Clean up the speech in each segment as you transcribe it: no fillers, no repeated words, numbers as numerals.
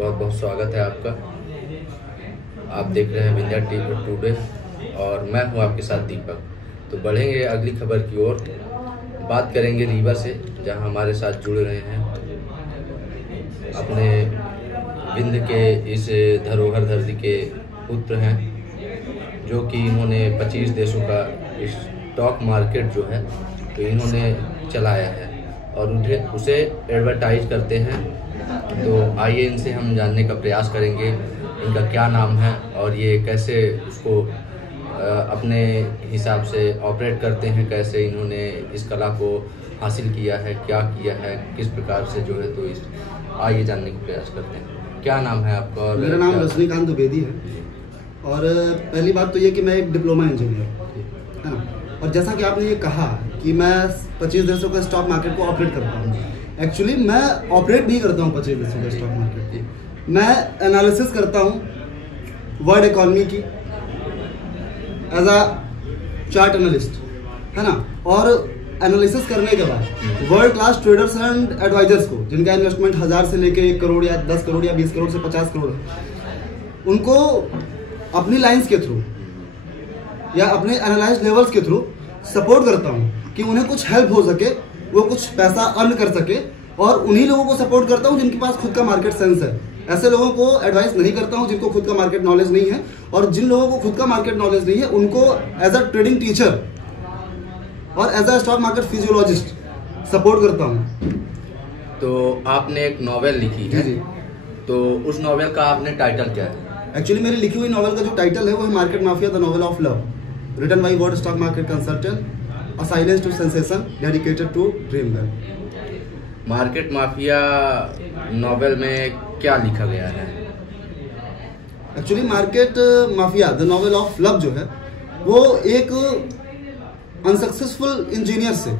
बहुत बहुत स्वागत है आपका। आप देख रहे हैं विंध्या टीवी टुडे और मैं हूं आपके साथ दीपक। तो बढ़ेंगे अगली खबर की ओर। बात करेंगे रीवा से, जहां हमारे साथ जुड़ रहे हैं अपने विंध्य के इस धरोहर धरती के पुत्र हैं, जो कि इन्होंने 25 देशों का स्टॉक मार्केट जो है तो इन्होंने चलाया है और उसे एडवर्टाइज करते हैं। तो आइए इनसे हम जानने का प्रयास करेंगे इनका क्या नाम है और ये कैसे उसको अपने हिसाब से ऑपरेट करते हैं, कैसे इन्होंने इस कला को हासिल किया है, क्या किया है, किस प्रकार से जो है। तो इस आइए जानने का प्रयास करते हैं। क्या नाम है आपका? मेरा नाम रजनीकांत द्विवेदी है और पहली बात तो ये कि मैं एक डिप्लोमा इंजीनियर है ना। और जैसा कि आपने ये कहा कि मैं 25 देशों का स्टॉक मार्केट को ऑपरेट करता हूँ, एक्चुअली मैं ऑपरेट नहीं करता हूँ 25 देशों का स्टॉक मार्केट। मैं एनालिसिस करता हूँ वर्ल्ड इकोनॉमी की एज अ चार्ट एनालिस्ट है ना। और एनालिसिस करने के बाद world class traders and advisers को, जिनका इन्वेस्टमेंट 1000 से लेके 1 करोड़ या 10 करोड़ या 20 करोड़ से 50 करोड़ है, उनको अपनी लाइंस के थ्रू या अपने एनालाइज लेवल्स के थ्रू सपोर्ट करता हूँ कि उन्हें कुछ हेल्प हो सके, वो कुछ पैसा अर्न कर सके। और उन्हीं लोगों को सपोर्ट करता हूँ जिनके पास खुद का मार्केट सेंस है। ऐसे लोगों को एडवाइस नहीं करता हूँ जिनको खुद का मार्केट नॉलेज नहीं है। और जिन लोगों को खुद का मार्केट नॉलेज नहीं है उनको एज अ ट्रेडिंग टीचर और as a stock market physiologist support करता हूँ। तो आपने एक नॉवेल लिखी है जी। तो उस नॉवेल का आपने टाइटल क्या है? एक्चुअली मेरी लिखी हुई नॉवेल का जो टाइटल है वो है market mafia the novel of love, written by world stock market consultant, a silence to sensation dedicated to dream girl. Market mafia novel में क्या लिखा गया है? Actually market mafia the novel of love जो है वो एक अनसक्सेसफुल इंजीनियर से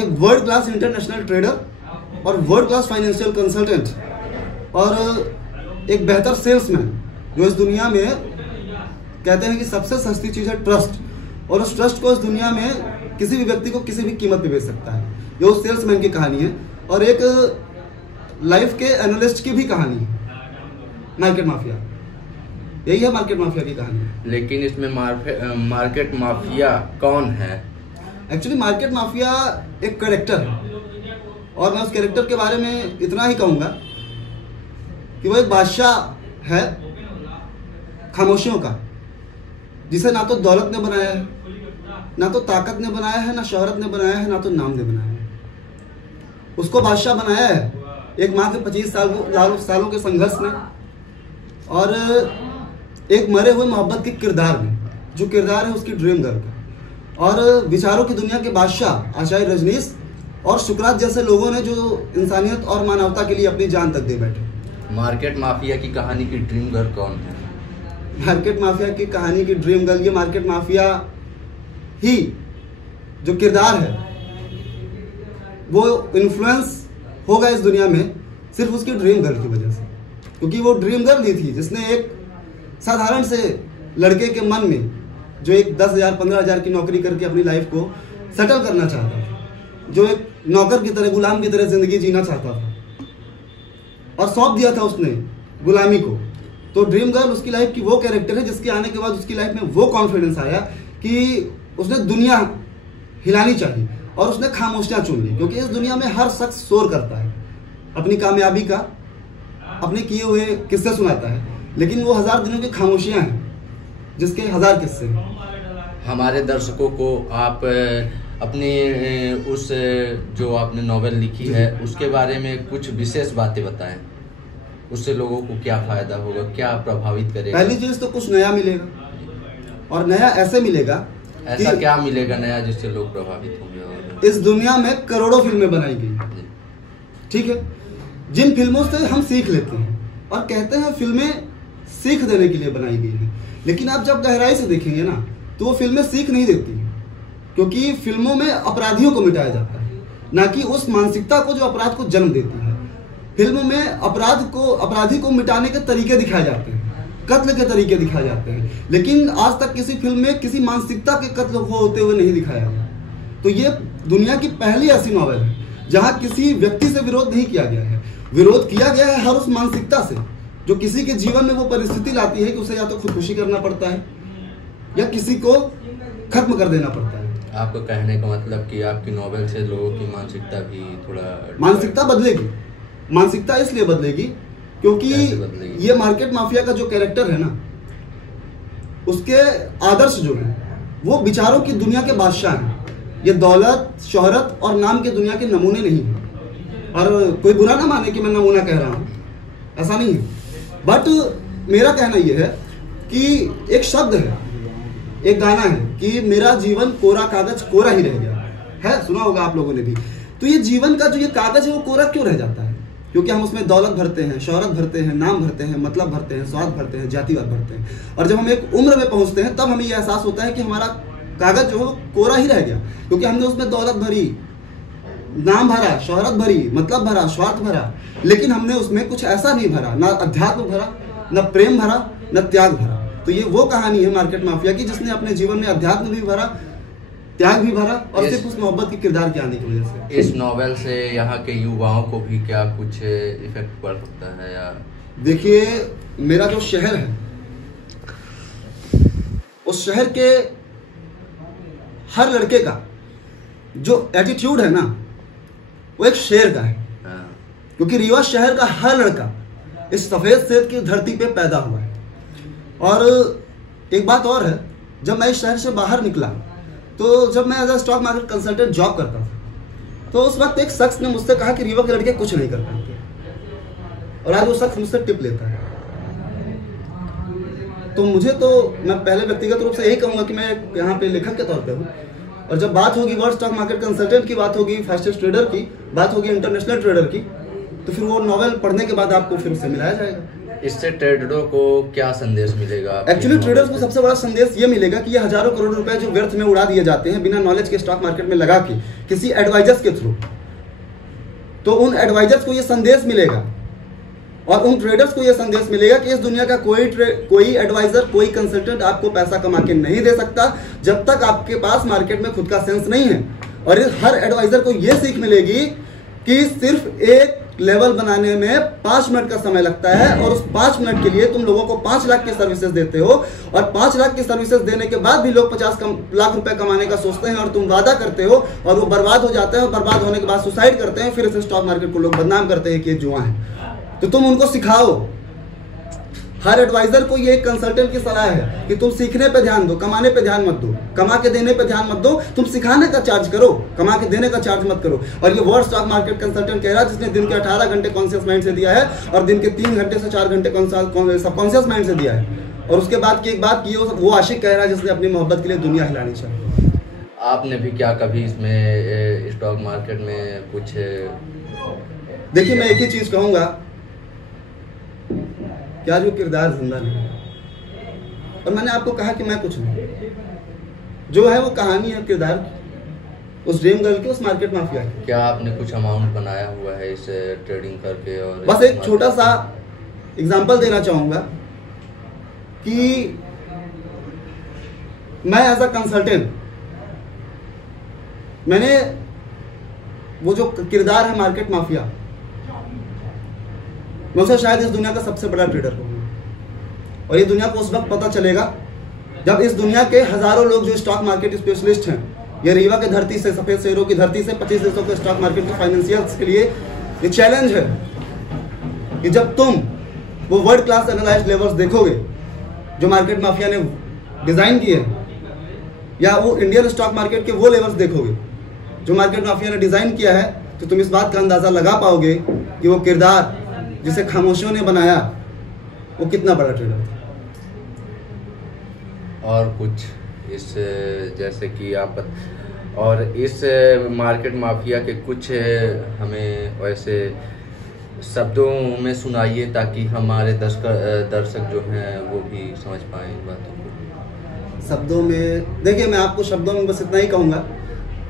एक वर्ल्ड क्लास इंटरनेशनल ट्रेडर और वर्ल्ड क्लास फाइनेंशियल कंसल्टेंट और एक बेहतर सेल्समैन, जो इस दुनिया में कहते हैं कि सबसे सस्ती चीज है ट्रस्ट, और उस ट्रस्ट को इस दुनिया में किसी भी व्यक्ति को किसी भी कीमत पे बेच सकता है। ये उस सेल्समैन की कहानी है और एक लाइफ के एनालिस्ट की भी कहानी है। मार्केट माफिया यही है, मार्केट माफिया की कहानी। लेकिन इसमें मार्केट माफिया कौन है? एक्चुअली मार्केट माफिया एक कैरेक्टर है और मैं उस कैरेक्टर के बारे में इतना ही कहूंगा कि वो एक बादशाह है खामोशियों का, जिसे ना तो दौलत ने बनाया है, ना तो ताकत ने बनाया है, ना शोहरत ने बनाया है, ना तो नाम ने बनाया है। उसको बादशाह बनाया है एक माँ के 25 सालों के संघर्ष में और एक मरे हुए मोहब्बत के किरदार में, जो किरदार है उसकी ड्रीम गर्ल का। और विचारों की दुनिया के बादशाह आचार्य रजनीश और सुकरात जैसे लोगों ने जो इंसानियत और मानवता के लिए अपनी जान तक दे बैठे। मार्केट माफिया की कहानी की ड्रीम गर्ल कौन है? मार्केट माफिया की कहानी की ड्रीम गर्ल, ये मार्केट माफिया ही जो किरदार है वो इन्फ्लुएंस होगा इस दुनिया में सिर्फ उसकी ड्रीम गर्ल की वजह से, क्योंकि वो ड्रीम गर्ल ही थी जिसने एक साधारण से लड़के के मन में, जो एक 10,000 15,000 की नौकरी करके अपनी लाइफ को सेटल करना चाहता था, जो एक नौकर की तरह, गुलाम की तरह जिंदगी जीना चाहता था और सौंप दिया था उसने गुलामी को। तो ड्रीम गर्ल उसकी लाइफ की वो कैरेक्टर है जिसके आने के बाद उसकी लाइफ में वो कॉन्फिडेंस आया कि उसने दुनिया हिलानी चाहिए और उसने खामोशियां चुन ली। क्योंकि इस दुनिया में हर शख्स शोर करता है, अपनी कामयाबी का, अपने किए हुए किस्से सुनाता है, लेकिन वो 1000 दिनों की खामोशियां हैं जिसके 1000 किस्से हैं। हमारे दर्शकों को आप अपनी उस जो आपने नॉवेल लिखी है उसके बारे में कुछ विशेष बातें बताएं। उससे लोगों को क्या फायदा होगा, क्या प्रभावित करेगा? पहली चीज तो कुछ नया मिलेगा और नया ऐसे मिलेगा। ऐसा क्या मिलेगा नया जिससे लोग प्रभावित होंगे? इस दुनिया में करोड़ों फिल्में बनाई गई, ठीक है, जिन फिल्मों से हम सीख लेते हैं और कहते हैं फिल्में सीख देने के लिए बनाई गई है, लेकिन आप जब गहराई से देखेंगे ना तो वो फिल्में सीख नहीं देती, क्योंकि फिल्मों में अपराधियों को मिटाया जाता है, ना कि उस मानसिकता को जो अपराध को जन्म देती है। फिल्म में अपराधी को मिटाने के तरीके दिखाए जाते हैं, कत्ल के तरीके दिखाए जाते हैं, लेकिन आज तक किसी फिल्म में किसी मानसिकता के कत्ल होते हुए नहीं दिखाया गया। तो ये दुनिया की पहली ऐसी नॉवेल है जहां किसी व्यक्ति से विरोध नहीं किया गया है। विरोध किया गया है हर उस मानसिकता से जो किसी के जीवन में वो परिस्थिति लाती है कि उसे या तो खुदकुशी करना पड़ता है या किसी को खत्म कर देना पड़ता है। आपको कहने का मतलब कि आपकी नॉवेल से लोगों की मानसिकता भी थोड़ा मानसिकता बदलेगी। मानसिकता इसलिए बदलेगी क्योंकि ये मार्केट माफिया का जो कैरेक्टर है ना, उसके आदर्श जो है वो विचारों की दुनिया के बादशाह हैं। ये दौलत, शोहरत और नाम के दुनिया के नमूने नहीं हैं। और कोई बुरा ना माने कि मैं नमूना कह रहा हूँ, ऐसा नहीं है। बट मेरा कहना यह है कि एक शब्द है, एक गाना है कि मेरा जीवन कोरा कागज कोरा ही रह गया है, सुना होगा आप लोगों ने भी। तो ये जीवन का जो ये कागज है वो कोरा क्यों रह जाता है? क्योंकि हम उसमें दौलत भरते हैं, शोहरत भरते हैं, नाम भरते हैं, मतलब भरते हैं, स्वार्थ भरते हैं, जातिवाद भरते हैं। और जब हम एक उम्र में पहुंचते हैं तब हमें यह एहसास होता है कि हमारा कागज जो है कोरा ही रह गया, क्योंकि हमने उसमें दौलत भरी, नाम भरा, शोहरत भरी, मतलब भरा, स्वार्थ भरा, लेकिन हमने उसमें कुछ ऐसा नहीं भरा, ना अध्यात्म भरा, ना प्रेम भरा, ना त्याग भरा। तो ये वो कहानी है मार्केट माफिया की, जिसने अपने जीवन में अध्यात्म भी भरा, त्याग भी भरा, और सिर्फ उस मोहब्बत के किरदार के आने की वजह से। इस नॉवेल से यहाँ के युवाओं को भी क्या कुछ इफेक्ट पड़ सकता है? या देखिए, मेरा जो शहर है उस शहर के हर लड़के का जो एटीट्यूड है ना, वो एक शेर का है। क्योंकि रीवा शहर का हर लड़का इस सफेद सेब की धरती पे पैदा हुआ है। और एक बात और है, जब मैं इस शहर से बाहर निकला, तो जब मैं as a stock market consultant job करता था, तो उस वक्त एक शख्स ने मुझसे कहा कि रीवा के लड़के कुछ नहीं कर पाते, और आज वो शख्स मुझसे टिप लेता है। तो मैं पहले व्यक्तिगत रूप से यही कहूंगा कि मैं यहाँ पे लेखक के तौर पे हूँ, और जब बात होगी वर्ल्ड स्टॉक मार्केट कंसल्टेंट की, बात होगी फास्टेस्ट ट्रेडर की, बात होगी इंटरनेशनल ट्रेडर की, तो फिर वो नॉवेल पढ़ने के बाद आपको फिर उससे मिलाया जाएगा। इससे ट्रेडरों को क्या संदेश मिलेगा? एक्चुअली ट्रेडर्स को सबसे बड़ा संदेश ये मिलेगा कि ये हजारों करोड़ रुपए जो व्यर्थ में उड़ा दिए जाते हैं बिना नॉलेज के स्टॉक मार्केट में लगा के किसी एडवाइजर्स के थ्रू, तो उन एडवाइजर्स को ये संदेश मिलेगा और उन ट्रेडर्स को ये संदेश मिलेगा कि इस दुनिया का कोई एडवाइजर, कोई कंसल्टेंट आपको पैसा कमा के नहीं दे सकता जब तक आपके पास मार्केट में खुद का सेंस नहीं है। और हर एडवाइजर को ये सीख मिलेगी कि सिर्फ एक लेवल बनाने में 5 मिनट का समय लगता है, और उस 5 मिनट के लिए तुम लोगों को 5 लाख की सर्विसेज देते हो, और 5 लाख की सर्विसेज देने के बाद भी लोग 50 लाख रुपए कमाने का सोचते हैं, और तुम वादा करते हो और वो बर्बाद हो जाते हैं, और बर्बाद होने के बाद सुसाइड करते हैं। फिर इस स्टॉक मार्केट को लोग बदनाम करते हैं कि ये जुआ है। तो तुम उनको सिखाओ। हर एडवाइजर को ये कंसल्टेंट की सलाह है कि तुम सीखने पे ध्यान दो, कमाने पे ध्यान मत दो, कमा के देने पे ध्यान मत दो, तुम सिखाने का चार्ज करो, कमा के देने का चार्ज मत करो। और ये वर्ल्ड स्टॉक मार्केट कंसल्टेंट कह रहा है, जिसने दिन के 18 घंटे कॉन्शियस माइंड से दिया है और दिन के 3 घंटे से 4 घंटे सबकॉन्शियस माइंड से दिया है। और उसके बाद की एक बात की, वो आशिक कह रहा है जिसने अपनी मोहब्बत के लिए दुनिया हिलानी चाहिए। आपने भी क्या कभी इसमें स्टॉक मार्केट में कुछ? देखिए, मैं एक ही चीज कहूंगा, क्या जो किरदार जिंदा नहीं, और मैंने आपको कहा कि मैं कुछ नहीं, जो है वो कहानी है किरदार की, उस ड्रीम गर्ल की, उस मार्केट माफिया की। क्या आपने कुछ अमाउंट बनाया हुआ है इस ट्रेडिंग करके? और बस एक छोटा सा एग्जांपल देना चाहूंगा कि मैं एज अ कंसल्टेंट, मैंने वो जो किरदार है मार्केट माफिया, मैं उसे शायद इस दुनिया का सबसे बड़ा ट्रेडर हूँ। और ये दुनिया को उस वक्त पता चलेगा जब इस दुनिया के हजारों लोग जो स्टॉक मार्केट स्पेशलिस्ट हैं, ये रीवा की धरती से, सफेद शेरों की धरती से 25 देशों के स्टॉक मार्केट के फाइनेंशियल्स के लिए ये चैलेंज है कि जब तुम वो वर्ल्ड क्लास एनालाइज्ड लेवल्स देखोगे जो मार्केट माफिया ने डिजाइन किए हैं, या वो इंडियन स्टॉक मार्केट के वो लेवल्स देखोगे जो मार्केट माफिया ने डिजाइन किया है, तो तुम इस बात का अंदाजा लगा पाओगे कि वो किरदार जिसे खामोशियों ने बनाया वो कितना बड़ा ट्रेडर था। और कुछ इस जैसे कि आप और इस मार्केट माफिया के कुछ हमें वैसे शब्दों में सुनाइए ताकि हमारे दर्शक जो हैं वो भी समझ पाएं इन बातों को। शब्दों में देखिए, मैं आपको शब्दों में बस इतना ही कहूँगा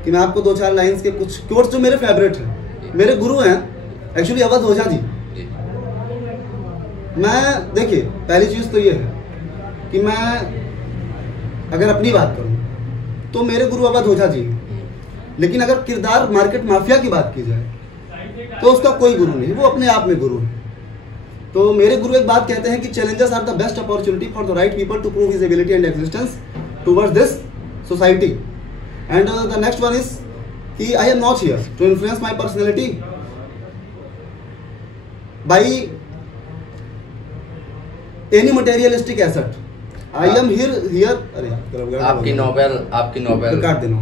कि मैं आपको 2-4 लाइंस के कुछ कोट्स जो मेरे फेवरेट हैं, मेरे गुरु हैं एक्चुअली अवध ओझा जी। मैं देखिए, पहली चीज़ तो ये है कि मैं अगर अपनी बात करूं तो मेरे गुरु अवध ओझा जी हैं, लेकिन अगर किरदार मार्केट माफिया की बात की जाए तो उसका कोई गुरु नहीं, वो अपने आप में गुरु है। तो मेरे गुरु एक बात कहते हैं कि challenges are the best opportunity for the right people to prove his ability and existence towards this society. And the next one is कि I am not here to influence my personality by any materialistic asset. I am here. अरे आपकी novel काट देना।